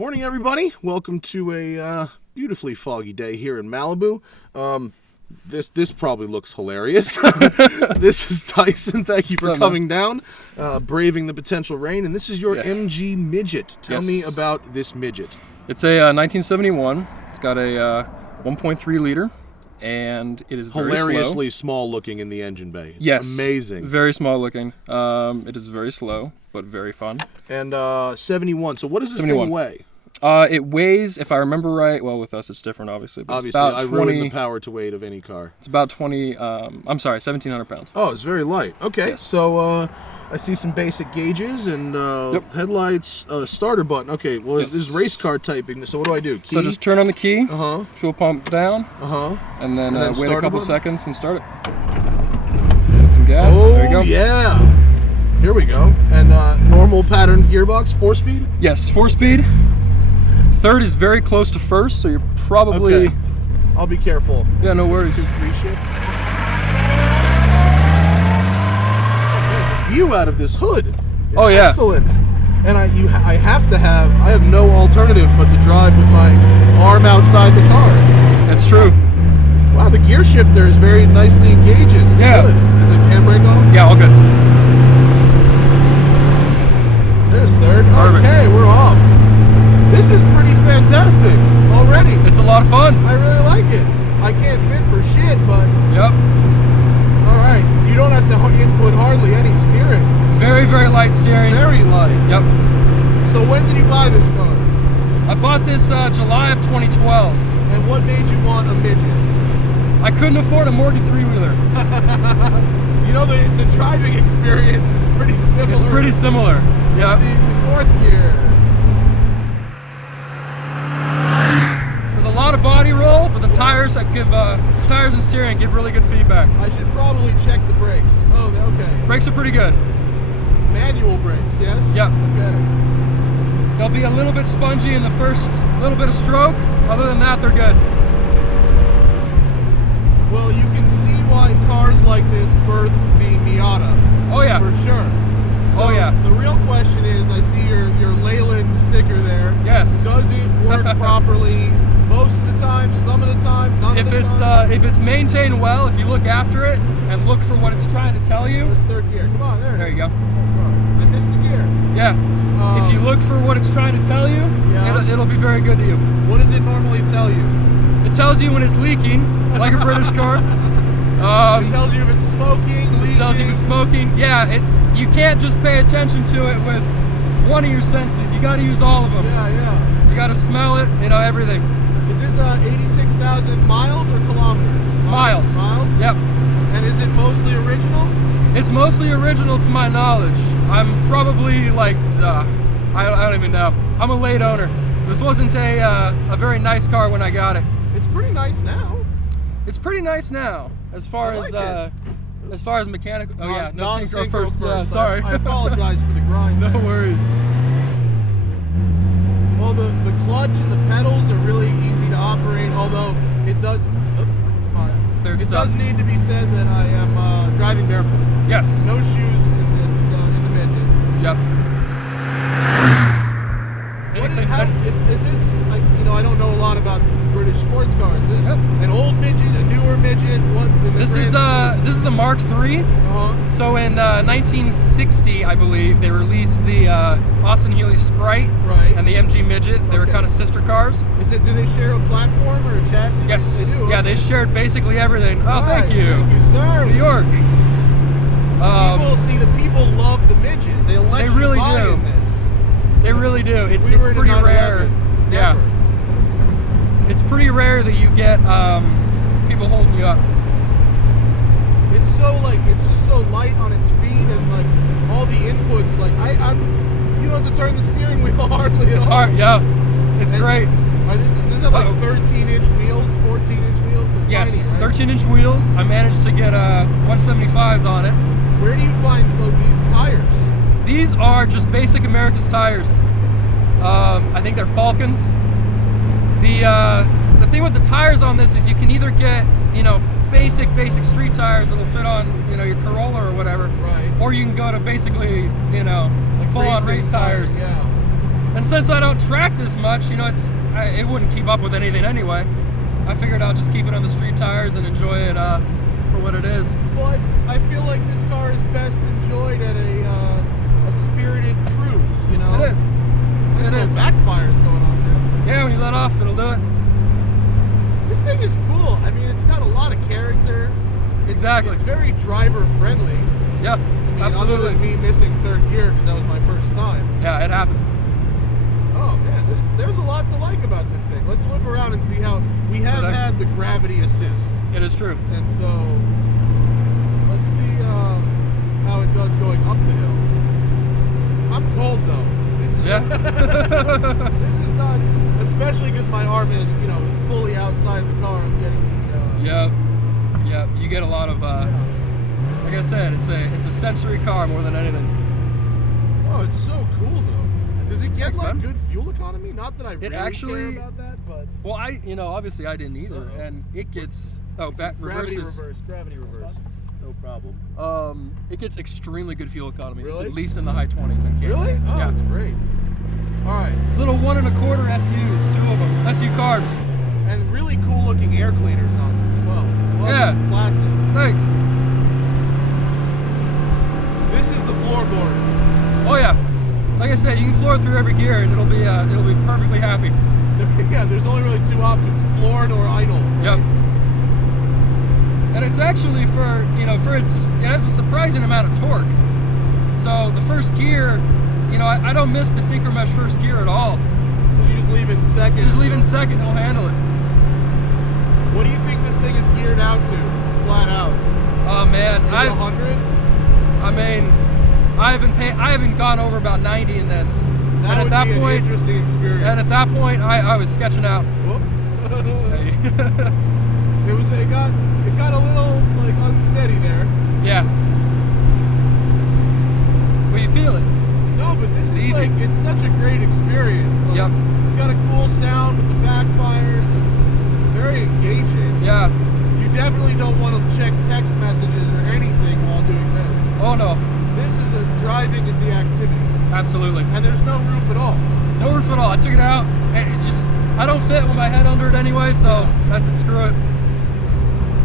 Morning, everybody. Welcome to a beautifully foggy day here in Malibu. This probably looks hilarious. This is Tyson. Thank you for coming down, braving the potential rain. And this is your MG Midget. Tell me about this midget. It's a 1971. It's got a 1.3 liter, and it is very hilariously small looking in the engine bay. It's amazing. Very small looking. It is very slow, but very fun. And 71. So what does this 71. thing weigh? It weighs, if I remember right, well, with us it's different, obviously. But Obviously, it's about I ruined the power to weight of any car. It's about 1,700 pounds. Oh, it's very light. Okay, yes. So I see some basic gauges and headlights, starter button. Okay, well, this is race car typing, so what do I do? Key? So just turn on the key, Uh-huh. fuel pump down, and then wait a couple seconds and start it. Get some gas. Oh, there you go. Yeah. Here we go. And normal pattern gearbox, 4-speed? Yes, 4-speed. Third is very close to first, so you're probably... Okay. I'll be careful. Yeah, no worries. 3 shift. The view out of this hood is excellent. And I have no alternative but to drive with my arm outside the car. That's true. Wow, the gear shifter is very nicely engages. It's good. Is it handbrake off? Yeah, all good. There's third. Perfect. Okay, we're off. This is pretty fantastic already. It's a lot of fun. I really like it. I can't fit for shit, but... Yep. Alright, you don't have to input hardly any steering. Very, very light steering. Very light. Yep. So when did you buy this car? I bought this July of 2012. And what made you want a midget? I couldn't afford a mortgage three-wheeler. You know, the driving experience is pretty similar. It's pretty similar. Yeah. See, the fourth gear. There's a lot of body roll, but the tires tires and steering give really good feedback. I should probably check the brakes. Oh, okay. Brakes are pretty good. Manual brakes, yes? Yep. Okay. They'll be a little bit spongy in the first little bit of stroke. Other than that, they're good. Well, you can see why cars like this birthed the Miata. Oh yeah. For sure. So oh yeah. The real question is, I see your Leyland sticker there. Yes. Does it work properly most of the time, some of the time, none of the time? If it's maintained well, if you look after it and look for what it's trying to tell you. Where's third gear? Come on, there you go. Oh, sorry. I missed the gear. Yeah. If you look for what it's trying to tell you, it'll be very good to you. What does it normally tell you? It tells you when it's leaking, like a British car. It tells you if it's smoking, leaking. It tells you if it's smoking. Yeah, you can't just pay attention to it with one of your senses. You got to use all of them. Yeah. You got to smell it, everything. Is this 86,000 miles or kilometers? Miles. Miles? Yep. And is it mostly original? It's mostly original to my knowledge. I'm probably like, I don't even know. I'm a late owner. This wasn't a very nice car when I got it. It's pretty nice now. It's pretty nice now, as far as mechanical. Oh yeah, no synchro first. Yeah, sorry. I apologize for the grind. No worries. Well, the clutch and the pedals are really easy to operate, although it does. It does need to be said that I am driving barefoot. Yes. No shoes in the midget. Yep. Is this, like, I don't know a lot about British sports cars. Is this an old midget, a newer midget? This is a Mark III. So in 1960, I believe, they released the Austin Healey Sprite and the MG Midget. They were kind of sister cars. Do they share a platform or a chassis? Yes. They do. Yeah, they shared basically everything. Oh, thank you. Thank you, sir. New York. The people love the midget. They really do. In this. They really do. It's pretty rare. Yeah. It's pretty rare that you get people holding you up. It's just so light on its feet and like all the inputs. Like you don't have to turn the steering wheel hardly at all. It's hard. Yeah. It's great. Does it have like 13-inch wheels, 14-inch wheels? Yes, tiny, right? 13-inch wheels. I managed to get 175s on it. Where do you find these tires? These are just basic America's tires. I think they're Falcons. The thing with the tires on this is you can either get, basic street tires that'll fit on, your Corolla or whatever. Right. Or you can go to basically, like full-on race tires. Yeah. And since I don't track this much, you know, it wouldn't keep up with anything anyway. I figured I'll just keep it on the street tires and enjoy it for what it is. Well, I feel like this car is best enjoyed at a spirited cruise, you know? It is. There's no backfires going on there. Yeah, when you let off, it'll do it. This thing is cool. I mean, it's got a lot of character. Exactly. It's very driver friendly. Yeah, absolutely. Other than me missing third gear because that was my first time. Yeah, it happens. Oh man, there's a lot to like about this thing. Let's flip around and see how we have had the gravity assist. It is true. And so let's see how it does going up the hill. I'm cold though. This is this is not, especially because my arm is, you know, fully outside the car. I'm getting the. Yep. You get a lot of. Like I said, it's a sensory car more than anything. Oh, it's so cool though. Does it get like good fuel economy? Not that I really care about that, but. Well, obviously I didn't either, and it gets gravity reverse. No problem. It gets extremely good fuel economy. Really? It's at least in the high 20s in Canada. Really? Oh, yeah. That's great. All right. It's little 1.25 SUs, 2 of them, SU carbs. And really cool looking air cleaners on them as well. Love classic. Thanks. This is the floorboard. Oh yeah. Like I said, you can floor through every gear and it'll be perfectly happy. Yeah, there's only really 2 options: floored or idle. Yep. And it's actually it has a surprising amount of torque. So the first gear, I don't miss the synchro mesh first gear at all. You just leave in second. You just leave in second, it'll handle it. What do you think this thing is geared out to, flat out? Oh man, 100? I mean, I haven't gone over about 90 in this. That would be an interesting experience. And at that point, I was sketching out. It got a little like unsteady there. Yeah. Well, you feel it. No, but this is easy. like, it's such a great experience. Like, yep. It's got a cool sound with the backfires. It's very engaging. Yeah. You definitely don't want to check text messages or anything while doing this. Oh no. This is driving is the activity. Absolutely. And there's no roof at all. No roof at all. I took it out, and I don't fit with my head under it anyway, so I said screw it.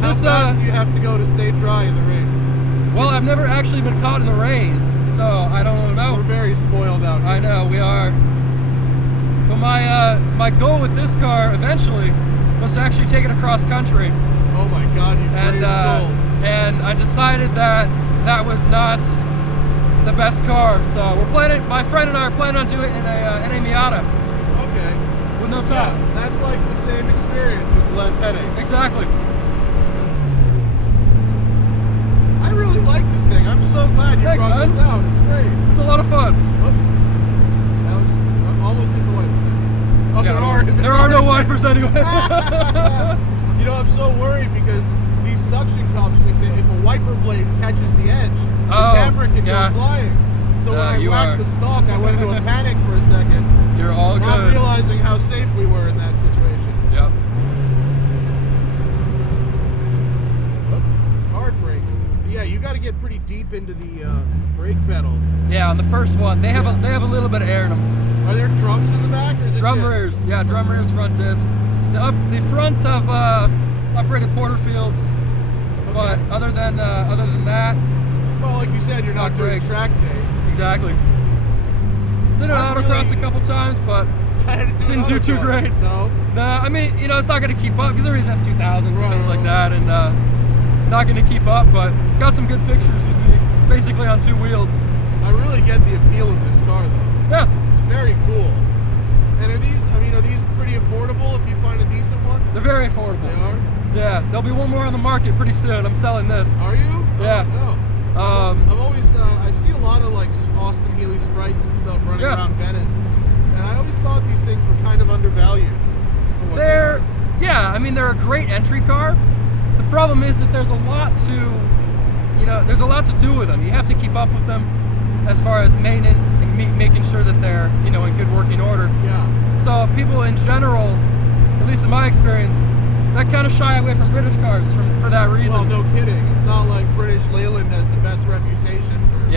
How fast do you have to go to stay dry in the rain? Well, I've never actually been caught in the rain, so I don't know. We're very spoiled out here. I know, we are. But my goal with this car eventually was to actually take it across country. Oh my God, you brave soul. And I decided that was not the best car, so my friend and I are planning on doing it in a Miata. Okay. With no top. Yeah, that's like the same experience with less headaches. Exactly. I really like this thing. I'm so glad you brought this out. It's great. It's a lot of fun. That was almost hit the wiper. Oh, yeah, there are no wipers anyway. I'm so worried because these suction cups, if a wiper blade catches the edge, the camera can go flying. So when I whacked the stalk, I went into a panic for a second. You're all good. Not realizing how safe we were in that situation. Yep. Hard brake. Yeah, you got to get pretty deep into the brake pedal. Yeah, on the first one, they have a little bit of air in them. Are there drums in the back, or is it drum rears? Yeah, drum rears, front disc. The fronts have uprated Porterfields, but other than that, well, like you said, you're not doing track days. Exactly. Did an autocross a couple times, but didn't do too great. No. Nah, I mean, it's not going to keep up because everybody's S2000s and things like that, and not going to keep up. But got some good pictures with me, basically on 2 wheels. I really get the appeal of this car, though. Yeah. It's very cool. And are these pretty affordable if you find a decent one? They're very affordable. They are? Yeah, there'll be one more on the market pretty soon. I'm selling this. Are you? Yeah. Oh, no. I've always, I see a lot of like Austin Healey Sprites and stuff running around Venice. And I always thought these things were kind of undervalued. They're a great entry car. The problem is that there's a lot to do with them. You have to keep up with them as far as maintenance and making sure that they're, in good working order. Yeah. So people in general, at least in my experience, that kind of shy away from British cars for that reason. Well, no kidding. It's not like British Leyland has the best reputation for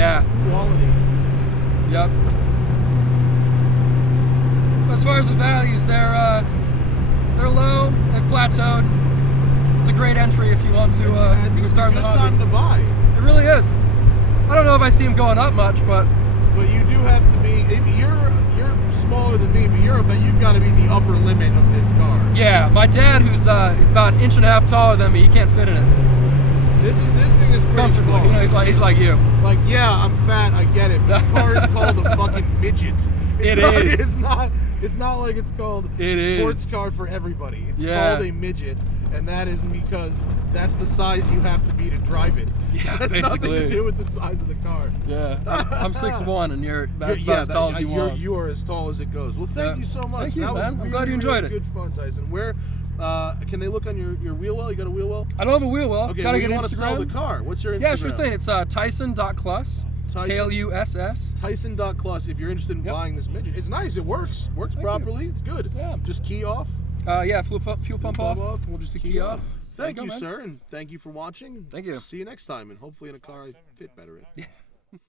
quality. Yep. as far as the values, they're low. They've plateaued. It's a great entry if you want to I think it's a start good the hobby. time to buy. It really is. I don't know if I see them going up much, but you do have to be. You're smaller than me, but you've got to be the upper limit of this car. yeah, my dad, who's he's about an inch and a half taller than me, he can't fit in it This thing is pretty comfortably. small. You know, he's like you. Like, yeah, I'm fat, I get it, but the car is called a fucking midget. It's not like it's called sports car for everybody. It's called a midget, and that is because that's the size you have to be to drive it. Yeah, that's nothing to do with the size of the car. Yeah, I'm 6'1", and you're about as tall as you want. You are as tall as it goes. Well, thank you so much. Thank you, that man. was I'm glad you enjoyed it. Good fun, Tyson. Where can they look on your wheel well? You got a wheel well? I don't have a wheel well. Okay, Gotta you get want to sell the car? What's your Instagram? Yeah, sure thing. It's Tyson.Kluss. K-L-U-S-S. Tyson.Kluss. If you're interested in buying this midget, it's nice. It works. Works properly. It's good. Yeah. Just key off. Yeah, fuel pump off. We'll just do key off. Thank you, sir, and thank you for watching. Thank you. See you next time, and hopefully in a car I fit better in.